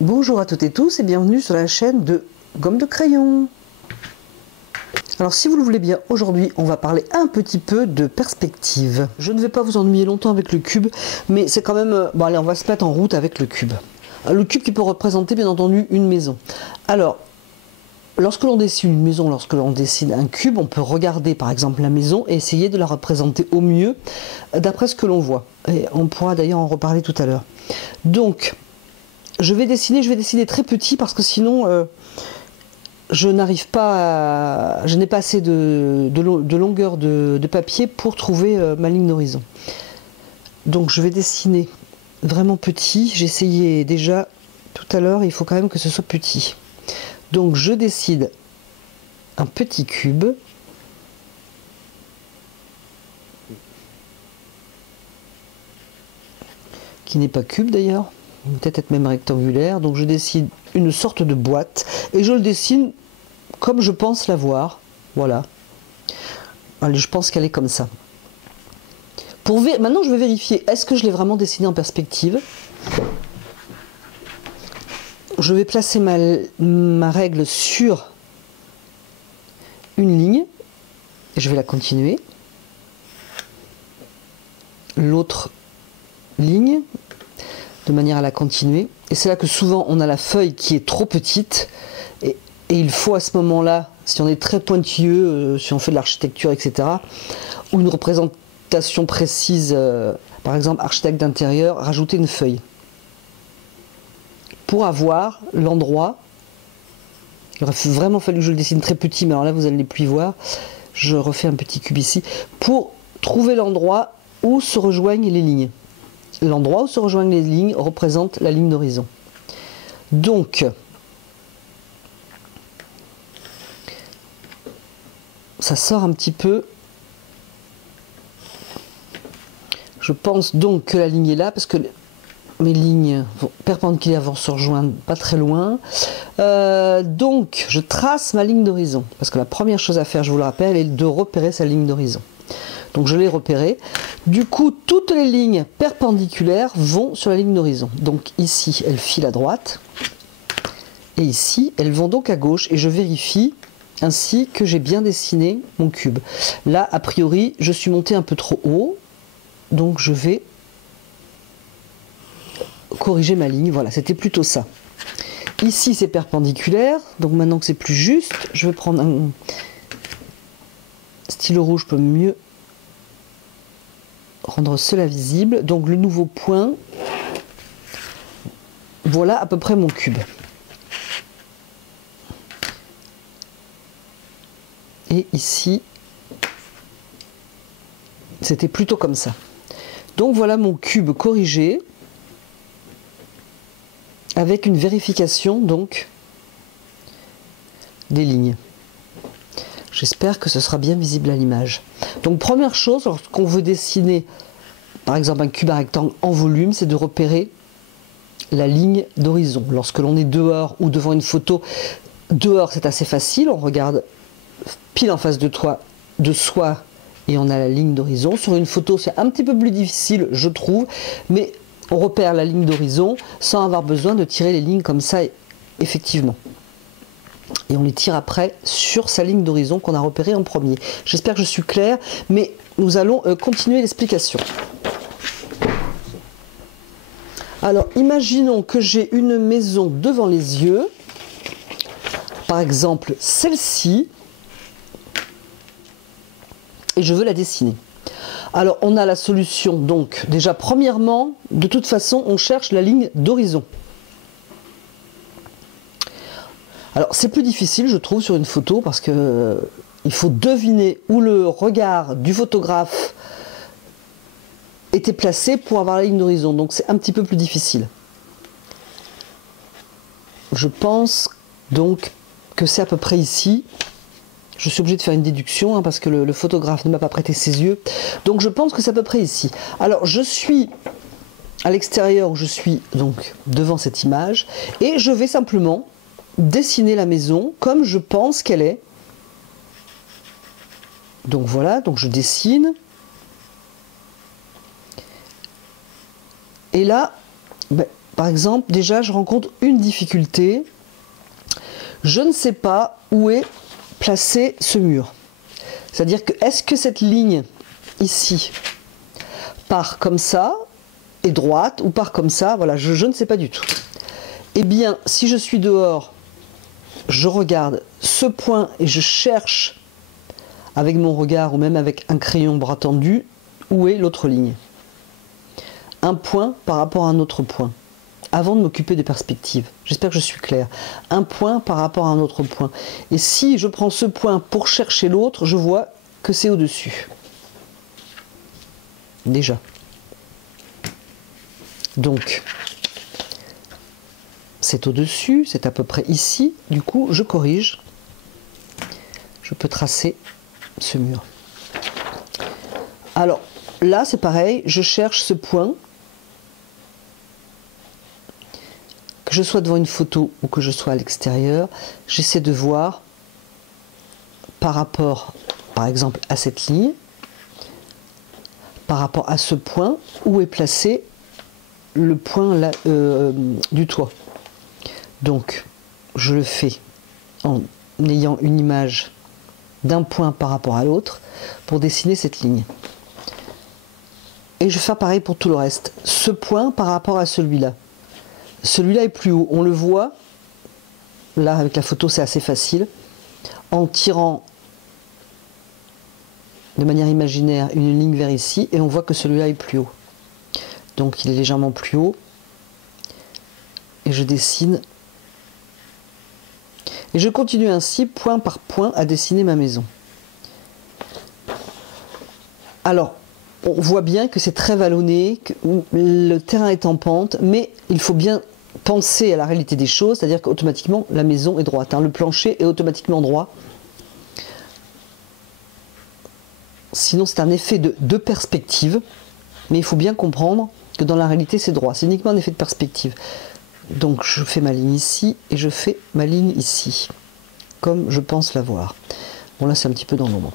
Bonjour à toutes et tous et bienvenue sur la chaîne de Gomme de Crayon. Alors si vous le voulez bien, aujourd'hui on va parler un petit peu de perspective. Je ne vais pas vous ennuyer longtemps avec le cube, mais c'est quand même... Bon allez, on va se mettre en route avec le cube. Le cube qui peut représenter bien entendu une maison. Alors, lorsque l'on dessine une maison, lorsque l'on dessine un cube, on peut regarder par exemple la maison et essayer de la représenter au mieux d'après ce que l'on voit. Et on pourra d'ailleurs en reparler tout à l'heure. Donc... je vais dessiner très petit parce que sinon je n'arrive pas à, je n'ai pas assez de longueur de papier pour trouver ma ligne d'horizon. Donc je vais dessiner vraiment petit. J'ai essayé déjà tout à l'heure, il faut quand même que ce soit petit. Donc je décide un petit cube. Qui n'est pas cube d'ailleurs. Peut-être être même rectangulaire, donc je dessine une sorte de boîte et je le dessine comme je pense la voir. Voilà. Allez, je pense qu'elle est comme ça. Maintenant, je vais vérifier, est-ce que je l'ai vraiment dessiné en perspective? Je vais placer ma règle sur une ligne et je vais la continuer. L'autre ligne, de manière à la continuer. Et c'est là que souvent on a la feuille qui est trop petite et il faut à ce moment-là, si on est très pointilleux, si on fait de l'architecture, etc., ou une représentation précise, par exemple architecte d'intérieur, rajouter une feuille pour avoir l'endroit. Il aurait vraiment fallu que je le dessine très petit, mais alors là vous allez plus y voir. Je refais un petit cube ici pour trouver l'endroit où se rejoignent les lignes. L'endroit où se rejoignent les lignes représente la ligne d'horizon. Donc, ça sort un petit peu. Je pense donc que la ligne est là, parce que mes lignes perpendiculaires vont se rejoindre pas très loin. Donc, je trace ma ligne d'horizon, parce que la première chose à faire, je vous le rappelle, est de repérer sa ligne d'horizon. Donc je l'ai repéré. Du coup, toutes les lignes perpendiculaires vont sur la ligne d'horizon. Donc ici, elles filent à droite. Et ici, elles vont donc à gauche. Et je vérifie ainsi que j'ai bien dessiné mon cube. Là, a priori, je suis monté un peu trop haut. Donc je vais corriger ma ligne. Voilà, c'était plutôt ça. Ici, c'est perpendiculaire. Donc maintenant que c'est plus juste, je vais prendre un stylo rouge pour mieux rendre cela visible. Donc le nouveau point, voilà à peu près mon cube. Et ici, c'était plutôt comme ça. Donc voilà mon cube corrigé, avec une vérification donc des lignes. J'espère que ce sera bien visible à l'image. Donc première chose, lorsqu'on veut dessiner par exemple un cube à rectangle en volume, c'est de repérer la ligne d'horizon. Lorsque l'on est dehors ou devant une photo, dehors c'est assez facile, on regarde pile en face de soi et on a la ligne d'horizon. Sur une photo c'est un petit peu plus difficile je trouve, mais on repère la ligne d'horizon sans avoir besoin de tirer les lignes comme ça effectivement. Et on les tire après sur sa ligne d'horizon qu'on a repérée en premier. J'espère que je suis claire, mais nous allons continuer l'explication. Alors, imaginons que j'ai une maison devant les yeux, par exemple celle-ci, et je veux la dessiner. Alors, on a la solution, donc, déjà, premièrement, de toute façon, on cherche la ligne d'horizon. Alors c'est plus difficile je trouve sur une photo parce que il faut deviner où le regard du photographe était placé pour avoir la ligne d'horizon, donc c'est un petit peu plus difficile. Je pense donc que c'est à peu près ici. Je suis obligé de faire une déduction hein, parce que le photographe ne m'a pas prêté ses yeux, donc je pense que c'est à peu près ici. Alors je suis à l'extérieur, je suis donc devant cette image et je vais simplement dessiner la maison comme je pense qu'elle est. Donc voilà, donc je dessine. Et là, par exemple, déjà je rencontre une difficulté. Je ne sais pas où est placé ce mur. C'est-à-dire que est-ce que cette ligne ici part comme ça, est droite, ou part comme ça? Voilà, je ne sais pas du tout. Eh bien, si je suis dehors, je regarde ce point et je cherche avec mon regard ou même avec un crayon bras tendu où est l'autre ligne. Un point par rapport à un autre point. Avant de m'occuper des perspectives. J'espère que je suis claire. Un point par rapport à un autre point. Et si je prends ce point pour chercher l'autre, je vois que c'est au-dessus. Déjà. Donc, c'est au-dessus, c'est à peu près ici. Du coup, je corrige. Je peux tracer ce mur. Alors, là, c'est pareil. Je cherche ce point. Que je sois devant une photo ou que je sois à l'extérieur, j'essaie de voir par rapport, par exemple, à cette ligne, par rapport à ce point, où est placé le point là, du toit. Donc, je le fais en ayant une image d'un point par rapport à l'autre pour dessiner cette ligne. Et je vais faire pareil pour tout le reste. Ce point par rapport à celui-là. Celui-là est plus haut, on le voit, là avec la photo c'est assez facile, en tirant de manière imaginaire une ligne vers ici, et on voit que celui-là est plus haut. Donc il est légèrement plus haut, et je dessine, et je continue ainsi, point par point, à dessiner ma maison. Alors, on voit bien que c'est très vallonné, que le terrain est en pente, mais il faut bien penser à la réalité des choses, c'est-à-dire qu'automatiquement la maison est droite, hein, le plancher est automatiquement droit. Sinon c'est un effet de perspective, mais il faut bien comprendre que dans la réalité c'est droit, c'est uniquement un effet de perspective. Donc je fais ma ligne ici et je fais ma ligne ici, comme je pense l'avoir. Bon là c'est un petit peu dans l'ombre.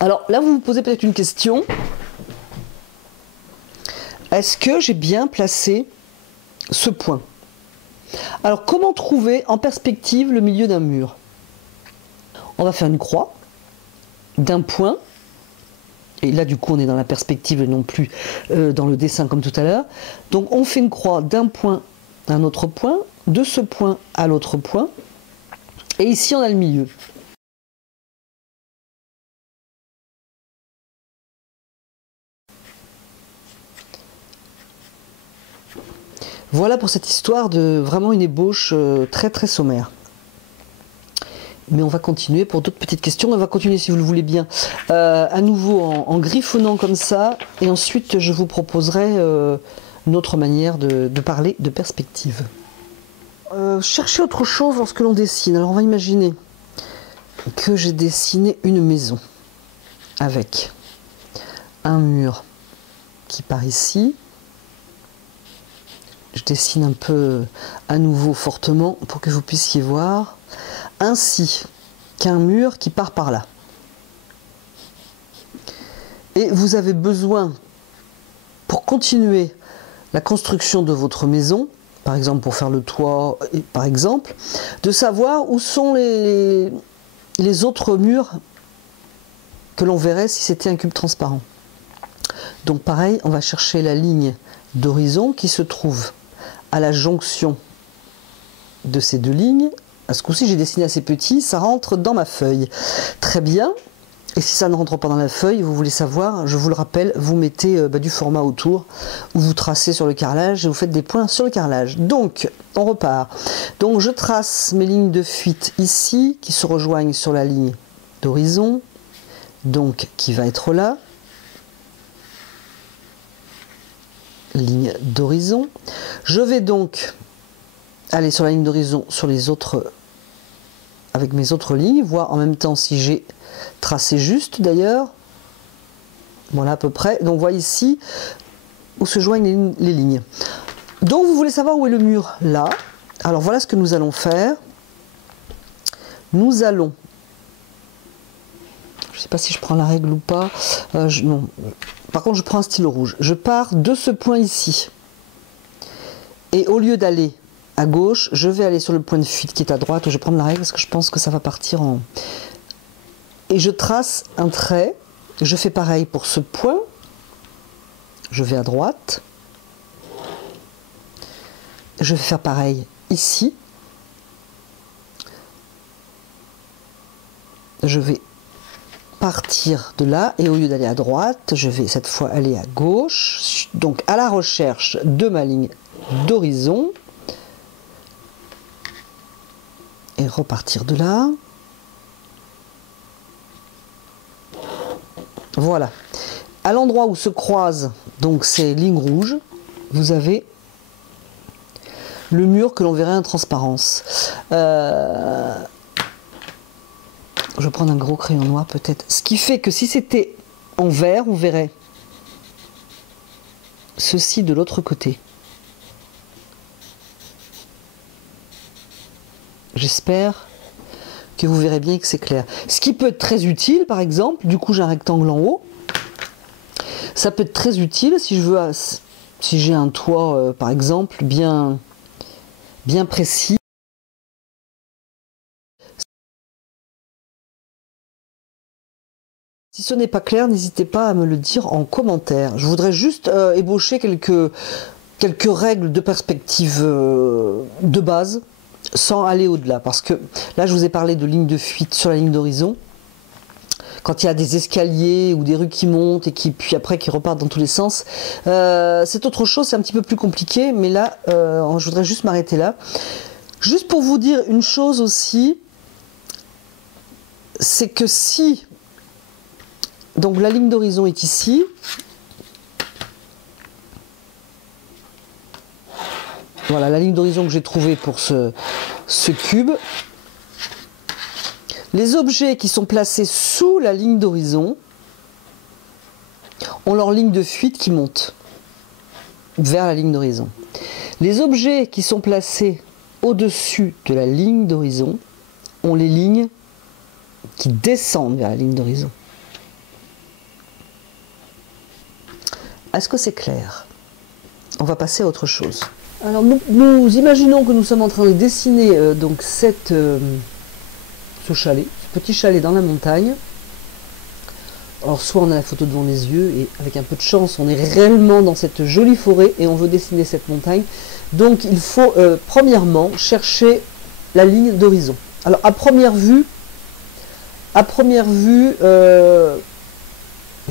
Alors là vous vous posez peut-être une question. Est-ce que j'ai bien placé ce point? Alors comment trouver en perspective le milieu d'un mur? On va faire une croix d'un point, et là du coup on est dans la perspective et non plus dans le dessin comme tout à l'heure. Donc on fait une croix d'un point à un autre point, de ce point à l'autre point, et ici on a le milieu. Voilà pour cette histoire de vraiment une ébauche très très sommaire. Mais on va continuer pour d'autres petites questions. On va continuer si vous le voulez bien à nouveau en griffonnant comme ça. Et ensuite je vous proposerai une autre manière de parler de perspective. Chercher autre chose lorsque l'on dessine. Alors on va imaginer que j'ai dessiné une maison avec un mur qui part ici. Je dessine un peu à nouveau fortement pour que vous puissiez voir, ainsi qu'un mur qui part par là. Et vous avez besoin, pour continuer la construction de votre maison, par exemple pour faire le toit, par exemple, de savoir où sont les autres murs que l'on verrait si c'était un cube transparent. Donc pareil, on va chercher la ligne d'horizon qui se trouve à la jonction de ces deux lignes. À ce coup-ci, j'ai dessiné assez petit, ça rentre dans ma feuille. Très bien. Et si ça ne rentre pas dans la feuille, vous voulez savoir, je vous le rappelle, vous mettez du format autour, ou vous tracez sur le carrelage et vous faites des points sur le carrelage. Donc, on repart. Donc, je trace mes lignes de fuite ici, qui se rejoignent sur la ligne d'horizon, donc qui va être là. Ligne d'horizon. Je vais donc aller sur la ligne d'horizon sur les autres, avec mes autres lignes, voir en même temps si j'ai tracé juste d'ailleurs. Voilà à peu près. Donc voyez ici où se joignent les lignes. Donc vous voulez savoir où est le mur? Là. Alors voilà ce que nous allons faire. Nous allons, je ne sais pas si je prends la règle ou pas, non. Par contre je prends un stylo rouge. Je pars de ce point ici. Et au lieu d'aller à gauche, je vais aller sur le point de fuite qui est à droite, où je vais prendre la règle parce que je pense que ça va partir en... Et je trace un trait, je fais pareil pour ce point, je vais à droite, je vais faire pareil ici, je vais partir de là et au lieu d'aller à droite, je vais cette fois aller à gauche, donc à la recherche de ma ligne d'horizon et repartir de là. Voilà. À l'endroit où se croisent donc ces lignes rouges, vous avez le mur que l'on verrait en transparence. Je vais prendre un gros crayon noir peut-être. Ce qui fait que si c'était en vert, on verrait ceci de l'autre côté. J'espère que vous verrez bien que c'est clair. Ce qui peut être très utile, par exemple, du coup j'ai un rectangle en haut. Ça peut être très utile si je veux, si j'ai un toit, par exemple, bien précis. Si ce n'est pas clair, n'hésitez pas à me le dire en commentaire. Je voudrais juste ébaucher quelques règles de perspective de base, sans aller au-delà. Parce que là, je vous ai parlé de ligne de fuite sur la ligne d'horizon. Quand il y a des escaliers ou des rues qui montent et puis après qui repartent dans tous les sens, c'est autre chose, c'est un petit peu plus compliqué. Mais là, je voudrais juste m'arrêter là. Juste pour vous dire une chose aussi, c'est que si... Donc la ligne d'horizon est ici. Voilà la ligne d'horizon que j'ai trouvée pour ce cube. Les objets qui sont placés sous la ligne d'horizon ont leur ligne de fuite qui monte vers la ligne d'horizon. Les objets qui sont placés au-dessus de la ligne d'horizon ont les lignes qui descendent vers la ligne d'horizon. Est-ce que c'est clair? On va passer à autre chose. Alors nous imaginons que nous sommes en train de dessiner donc ce chalet, ce petit chalet dans la montagne. Alors soit on a la photo devant les yeux et avec un peu de chance on est réellement dans cette jolie forêt et on veut dessiner cette montagne. Donc il faut premièrement chercher la ligne d'horizon. Alors à première vue, je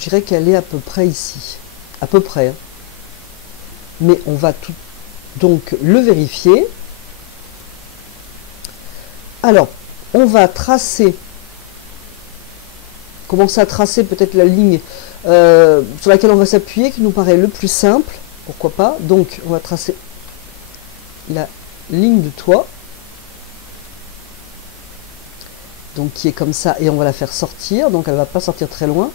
dirais qu'elle est à peu près ici. À peu près. Mais on va tout donc le vérifier. Alors, on va commencer à tracer peut-être la ligne sur laquelle on va s'appuyer, qui nous paraît le plus simple. Pourquoi pas? Donc, on va tracer la ligne de toit. Donc, qui est comme ça, et on va la faire sortir. Donc, elle ne va pas sortir très loin,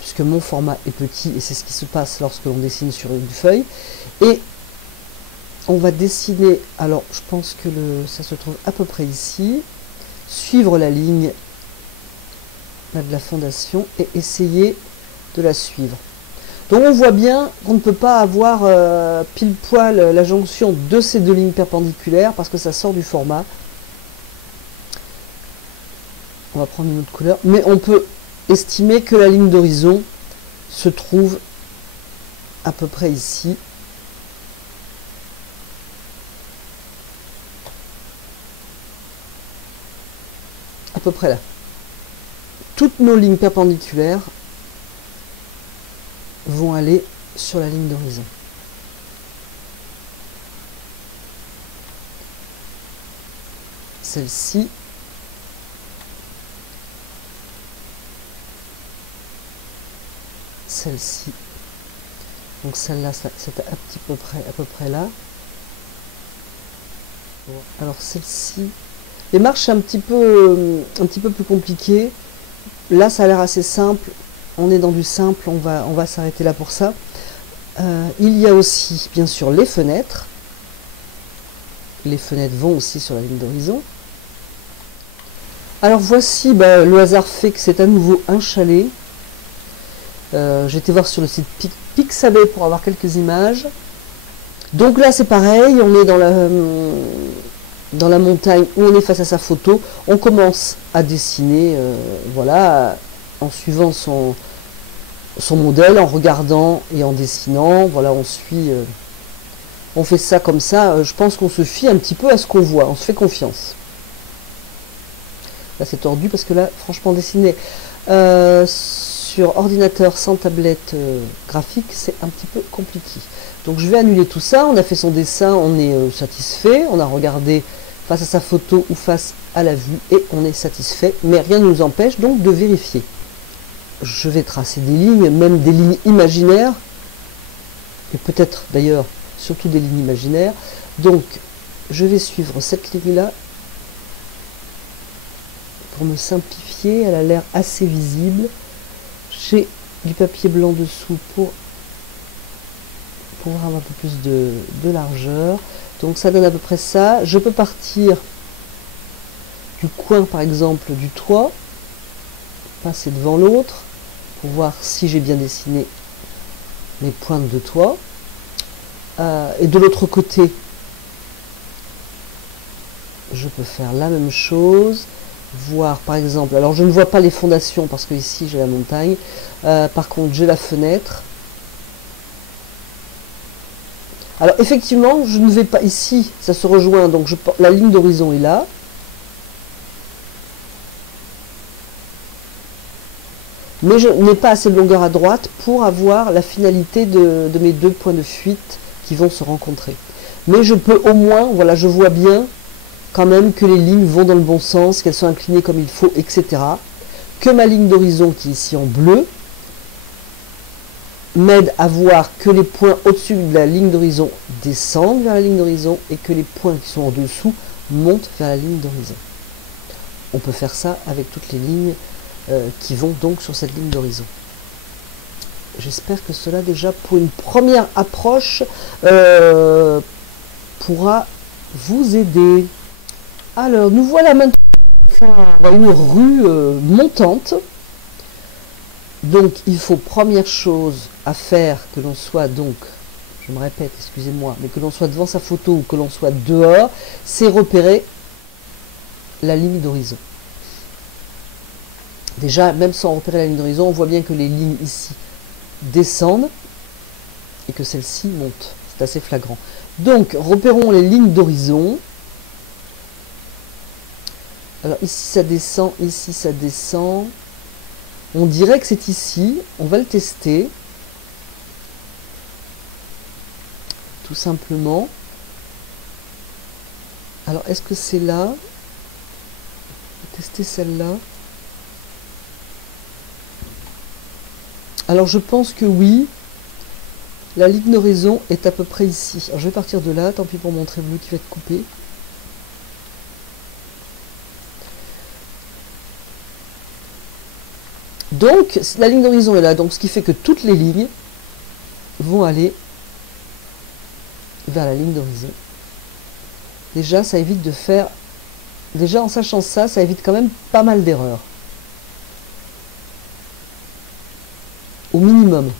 puisque mon format est petit, et c'est ce qui se passe lorsque l'on dessine sur une feuille. Et on va dessiner, alors je pense que ça se trouve à peu près ici, suivre la ligne là, de la fondation et essayer de la suivre. Donc on voit bien qu'on ne peut pas avoir pile poil la jonction de ces deux lignes perpendiculaires parce que ça sort du format. On va prendre une autre couleur, mais on peut estimer que la ligne d'horizon se trouve à peu près ici. À peu près là. Toutes nos lignes perpendiculaires vont aller sur la ligne d'horizon. Celle-ci. Celle-ci. Donc celle-là, c'est à peu près là. Alors celle-ci. Les marches un petit peu plus compliquées. Là, ça a l'air assez simple. On est dans du simple. On va s'arrêter là pour ça. Il y a aussi, bien sûr, les fenêtres. Les fenêtres vont aussi sur la ligne d'horizon. Alors voici, le hasard fait que c'est à nouveau un chalet. J'ai été voir sur le site Pixabay pour avoir quelques images. Donc là c'est pareil, on est dans la montagne où on est face à sa photo, on commence à dessiner, voilà, en suivant son modèle, en regardant et en dessinant, voilà, on suit, on fait ça comme ça, je pense qu'on se fie un petit peu à ce qu'on voit, on se fait confiance. Là c'est tordu parce que là, franchement, dessiner sur ordinateur sans tablette graphique, c'est un petit peu compliqué. Donc je vais annuler tout ça, on a fait son dessin, on est satisfait, on a regardé face à sa photo ou face à la vue et on est satisfait, mais rien ne nous empêche donc de vérifier. Je vais tracer des lignes, même des lignes imaginaires, et peut-être d'ailleurs surtout des lignes imaginaires. Donc je vais suivre cette ligne-là pour me simplifier, elle a l'air assez visible. J'ai du papier blanc dessous pour avoir un peu plus de largeur. Donc ça donne à peu près ça. Je peux partir du coin par exemple du toit, passer devant l'autre pour voir si j'ai bien dessiné mes pointes de toit. Et de l'autre côté, je peux faire la même chose, voir par exemple, alors je ne vois pas les fondations parce que ici j'ai la montagne, par contre j'ai la fenêtre. Alors effectivement, je ne vais pas ici, ça se rejoint, donc la ligne d'horizon est là. Mais je n'ai pas assez de longueur à droite pour avoir la finalité de mes deux points de fuite qui vont se rencontrer. Mais je peux au moins, voilà, je vois bien quand même que les lignes vont dans le bon sens, qu'elles sont inclinées comme il faut, etc. Que ma ligne d'horizon qui est ici en bleu m'aide à voir que les points au-dessus de la ligne d'horizon descendent vers la ligne d'horizon et que les points qui sont en dessous montent vers la ligne d'horizon. On peut faire ça avec toutes les lignes qui vont donc sur cette ligne d'horizon. J'espère que cela déjà pour une première approche pourra vous aider. Alors nous voilà maintenant dans une rue montante. Donc il faut, première chose à faire, que l'on soit donc, je me répète, excusez-moi, mais que l'on soit devant sa photo ou que l'on soit dehors, c'est repérer la ligne d'horizon. Déjà, même sans repérer la ligne d'horizon, on voit bien que les lignes ici descendent et que celle-ci monte. C'est assez flagrant. Donc, repérons les lignes d'horizon. Alors ici ça descend, ici ça descend. On dirait que c'est ici. On va le tester. Tout simplement. Alors est-ce que c'est là? On va tester celle-là. Alors je pense que oui. La ligne d'horizon est à peu près ici. Alors je vais partir de là, tant pis pour mon trait bleu qui va être coupé. Donc la ligne d'horizon est là, donc ce qui fait que toutes les lignes vont aller vers la ligne d'horizon. Déjà ça évite de faire, déjà en sachant ça, ça évite quand même pas mal d'erreurs. Au minimum.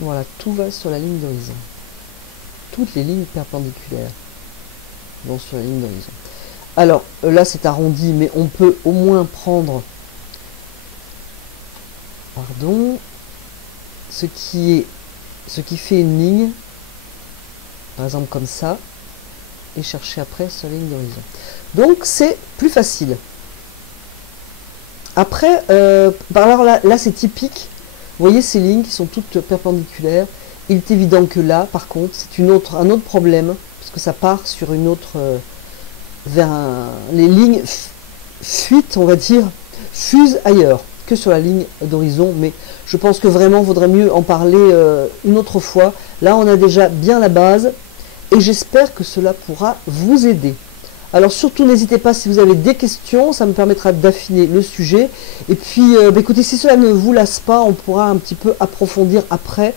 Voilà, tout va sur la ligne d'horizon. Toutes les lignes perpendiculaires vont sur la ligne d'horizon. Alors, là c'est arrondi, mais on peut au moins prendre, pardon, ce qui fait une ligne, par exemple comme ça, et chercher après sur la ligne d'horizon. Donc c'est plus facile. Après, alors là c'est typique. Vous voyez ces lignes qui sont toutes perpendiculaires. Il est évident que là, par contre, c'est un autre problème, parce que ça part sur une autre, les lignes fuitent, on va dire, fusent ailleurs que sur la ligne d'horizon. Mais je pense que vraiment, vaudrait mieux en parler une autre fois. Là, on a déjà bien la base, et j'espère que cela pourra vous aider. Alors surtout n'hésitez pas si vous avez des questions, ça me permettra d'affiner le sujet. Et puis écoutez, si cela ne vous lasse pas, on pourra un petit peu approfondir après.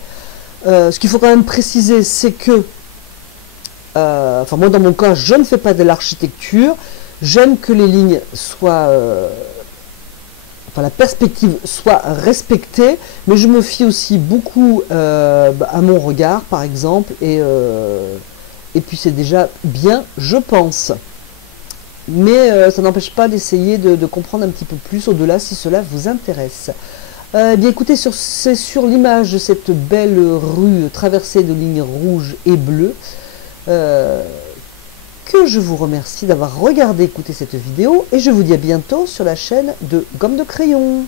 Ce qu'il faut quand même préciser, c'est que, enfin moi dans mon cas, je ne fais pas de l'architecture. J'aime que les lignes soient la perspective soit respectée, mais je me fie aussi beaucoup à mon regard, par exemple, et puis c'est déjà bien, je pense. Mais ça n'empêche pas d'essayer de comprendre un petit peu plus au-delà si cela vous intéresse. Bien écoutez, c'est sur l'image de cette belle rue traversée de lignes rouges et bleues que je vous remercie d'avoir regardé, écouté cette vidéo, et je vous dis à bientôt sur la chaîne de Gomme de Crayon.